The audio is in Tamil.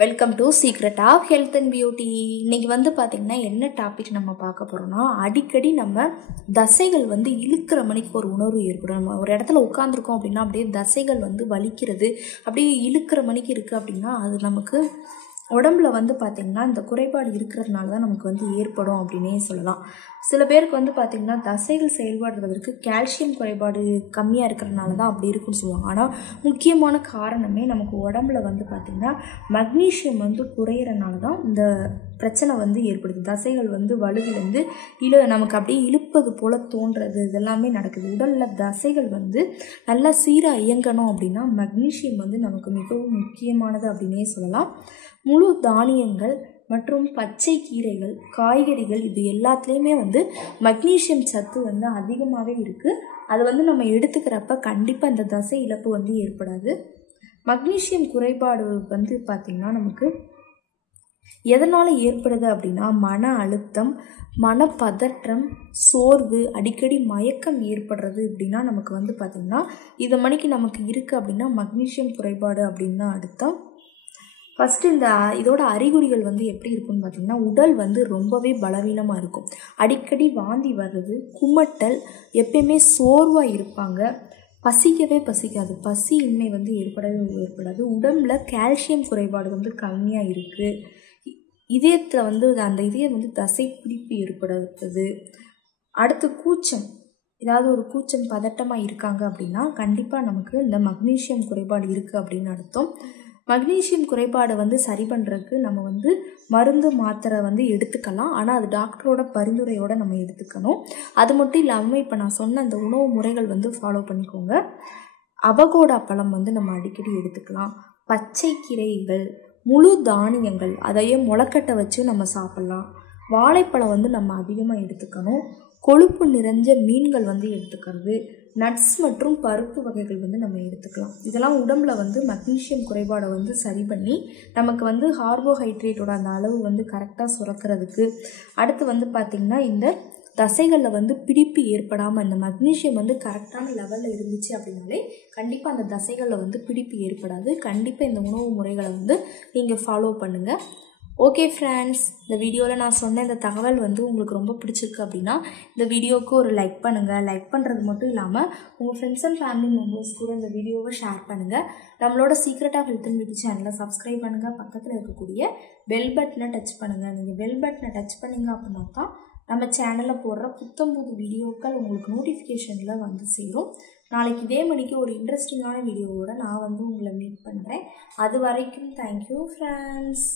Welcome to secret of health and beauty. இன்றைக்கி பார்த்திங்கன்னா என்ன டாபிக் நம்ம பார்க்க போகிறோம்னா, அடிக்கடி நம்ம தசைகள் இழுக்கிற மணிக்கு ஒரு உணர்வு ஏற்படும். நம்ம ஒரு இடத்துல உட்காந்துருக்கோம் அப்படின்னா அப்படியே தசைகள் வலிக்கிறது, அப்படியே இழுக்கிற மணிக்கு இருக்குது அப்படின்னா அது நமக்கு உடம்புல பார்த்திங்கன்னா இந்த குறைபாடு இருக்கிறதுனால தான் நமக்கு ஏற்படும் அப்படின்னே சொல்லலாம். சில பேருக்கு பார்த்திங்கன்னா தசைகள் செயல்படுறதுக்கு கால்சியம் குறைபாடு கம்மியாக இருக்கிறதுனால தான் அப்படி இருக்குன்னு சொல்லுவாங்க. ஆனால் முக்கியமான காரணமே நமக்கு உடம்புல பார்த்திங்கன்னா மக்னீஷியம் குறையிறனால தான் இந்த பிரச்சனை ஏற்படுது. தசைகள் வலுவிலேருந்து நமக்கு அப்படியே இழுப்பது போல் தோன்றது இதெல்லாமே நடக்குது. உடலில் தசைகள் நல்லா சீராக இயங்கணும் அப்படின்னா மக்னீஷியம் நமக்கு மிகவும் முக்கியமானது அப்படின்னே சொல்லலாம். முழு தானியங்கள் மற்றும் பச்சை கீரைகள், காய்கறிகள் இது எல்லாத்துலேயுமே மக்னீஷியம் சத்து அதிகமாகவே இருக்குது. அது நம்ம எடுத்துக்கிறப்ப கண்டிப்பாக இந்த தசை இழப்பு ஏற்படாது. மக்னீஷியம் குறைபாடு பார்த்திங்கன்னா நமக்கு எதனால் ஏற்படுது அப்படின்னா மன அழுத்தம், மனப்பதற்றம், சோர்வு, அடிக்கடி மயக்கம் ஏற்படுறது அப்படின்னா நமக்கு பார்த்திங்கன்னா இது மணிக்கு நமக்கு இருக்குது அப்படின்னா மக்னீஷியம் குறைபாடு அப்படின்னு தான் அர்த்தம். ஃபஸ்ட்டு இதோட அறிகுறிகள் எப்படி இருக்குன்னு பார்த்திங்கன்னா, உடல் ரொம்பவே பலவீனமாக இருக்கும். அடிக்கடி வாந்தி வர்றது, குமட்டல், எப்பயுமே சோர்வாக இருப்பாங்க, பசிக்கவே பசிக்காது, பசியின்மை ஏற்படாது. உடம்பில் கால்சியம் குறைபாடு கம்மியாக இருக்குது. இதயத்தில் அந்த இதயம் தசை பிடிப்பு ஏற்படுறது. அடுத்து கூச்சம், ஏதாவது ஒரு கூச்சம் பதட்டமாக இருக்காங்க அப்படின்னா கண்டிப்பாக நமக்கு இந்த மக்னீஷியம் குறைபாடு இருக்குது அப்படின்னு அர்த்தம். மக்னீஷியம் குறைபாடை சரி பண்ணுறதுக்கு நம்ம மருந்து மாத்திரை எடுத்துக்கலாம். ஆனால் அது டாக்டரோட பரிந்துரையோடு நம்ம எடுத்துக்கணும். அது மட்டும் இல்லாமல் இப்போ நான் சொன்ன அந்த உணவு முறைகள் ஃபாலோ பண்ணிக்கோங்க. அவகோடா பழம் நம்ம அடிக்கடி எடுத்துக்கலாம். பச்சை கீரைகள், முழு தானியங்கள் அதையே முளைக்கட்டை வச்சு நம்ம சாப்பிட்லாம். வாழைப்பழம் நம்ம அதிகமாக எடுத்துக்கணும். கொழுப்பு நிறைஞ்ச மீன்கள் எடுத்துக்கிறது, நட்ஸ் மற்றும் பருப்பு வகைகள் நம்ம எடுத்துக்கலாம். இதெல்லாம் உடம்புல மக்னீஷியம் குறைபாடை சரி பண்ணி நமக்கு கார்போஹைட்ரேட்டோட அந்த அளவு கரெக்டாக சுரக்கிறதுக்கு, அடுத்து பார்த்திங்கன்னா இந்த தசைகளில் பிடிப்பு ஏற்படாமல் இந்த மக்னீஷியம் கரெக்டான லெவலில் இருந்துச்சு அப்படின்னாலே கண்டிப்பாக அந்த தசைகளில் பிடிப்பு ஏற்படாது. கண்டிப்பாக இந்த உணவு முறைகளை நீங்கள் ஃபாலோ பண்ணுங்கள். ஓகே ஃப்ரெண்ட்ஸ், இந்த வீடியோவில் நான் சொன்ன இந்த தகவல் உங்களுக்கு ரொம்ப பிடிச்சிருக்கு அப்படின்னா இந்த வீடியோவுக்கு ஒரு லைக் பண்ணுங்கள். லைக் பண்ணுறது மட்டும் இல்லாமல் உங்கள் ஃப்ரெண்ட்ஸ் அண்ட் ஃபேமிலி மெம்பர்ஸ் கூட இந்த வீடியோவை ஷேர் பண்ணுங்கள். நம்மளோட secret of health and beauty சேனலை சப்ஸ்கிரைப் பண்ணுங்கள். பக்கத்தில் இருக்கக்கூடிய பெல் பட்டனை டச் பண்ணுங்கள். நீங்கள் பெல் பட்டனை டச் பண்ணிங்க அப்படின்னா தான் நம்ம சேனலில் போடுற புத்தம்புது வீடியோக்கள் உங்களுக்கு நோட்டிஃபிகேஷனில் சேரும். நாளைக்கு இதே மணிக்கு ஒரு இன்ட்ரெஸ்டிங்கான வீடியோவோட நான் உங்களை மீட் பண்ணுறேன். அது வரைக்கும் தேங்க்யூ ஃப்ரெண்ட்ஸ்.